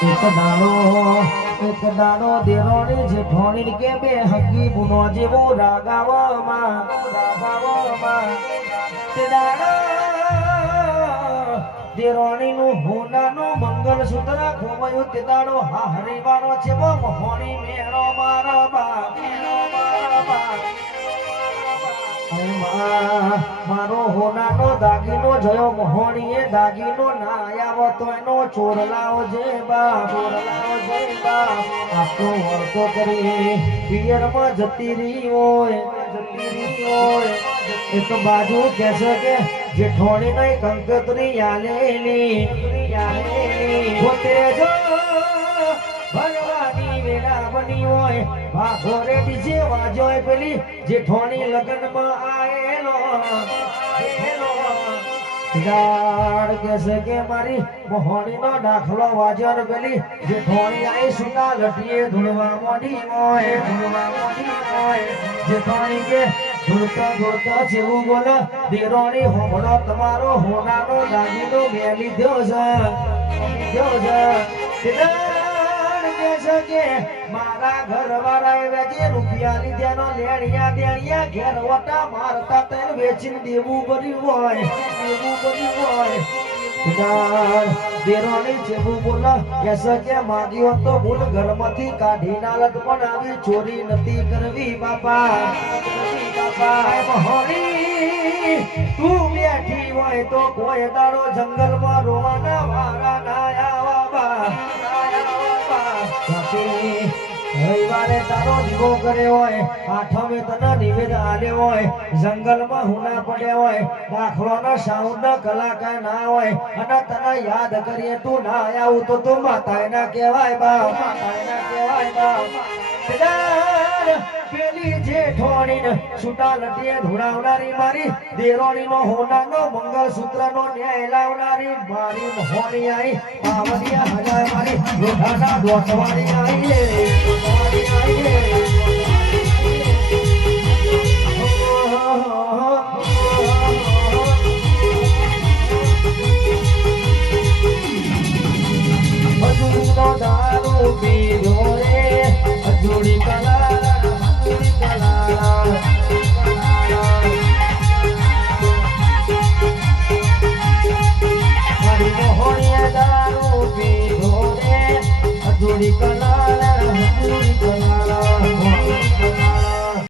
એક દાડો દેરોની જેઠોણી કે બે હગી બુનો જેવો રાગાવમાં તે દાડો દેરોણી નું હોનાનું મંગળસૂત્ર ખોવાયું તે દાડો હારીવારો છે બો મોહણી મેળો મારા બા મારો હોનાનો દાગીનો જોયો મોહણીએ દાગીનો ના આવ્યો તો એનો ચોર લાવજે બા આટલો વર્તો કરી પિયરમાં જતી રહી હોય એક બાજુ કહેશે કે જેઠોણી નહીં કંકતરી આલેલી પોતે જો ભગવાની વેળા બની હોય ભાગોરે ડીજે વાજોય પેલી જેઠોણી લગ્નમાં આયેલો ગાડ કહેશે કે મારી મોહણીનો દાખલો વાજર પેલી જેઠોણી આઈ સુના લટીએ ધૂળવા મોડી હોય જેઠોણી કે ધૂળતા જેવું બોલે દેરોણી હોમડો તમારો હોનાનો દાગીનો મેં લીધો છે મારા ઘર વાળા જે રૂપિયા લીધા લેણિયા ઘેર વટા મારતા તેને વેચીને દેવું કર્યું હોય દેરોણી જેવું બોલા કેસે કે માગ્યો તો ભૂલ ઘરમાંથી કાઢી નાલત પણ આવી ચોરી નથી કરવી બાપા મોહણી તું બેઠી હોય તો કોઈ દાડો જંગલમાં રોવાના વારા ના આવા રવિવારે તારો દીવો કર્યો હોય આઠમે તને નિવેદ આલ્યો હોય જંગલમાં હુના પડ્યા હોય દાખલો ના સાઉન્ડ કલાકાર ના હોય અને તને યાદ કરીએ તું ના આવું તો તું માતા ના કહેવાય બા પેલી જેઠોણીને છૂટા લટીએ ધોડાવનારી મારી દેરોણીનો હોનાનો મંગળસૂત્રનો ન્યાય લાવનારી મારી મોહણી આઈ પાવડિયા હજાર મારી લોઢાના દોસવાળી આઈ રે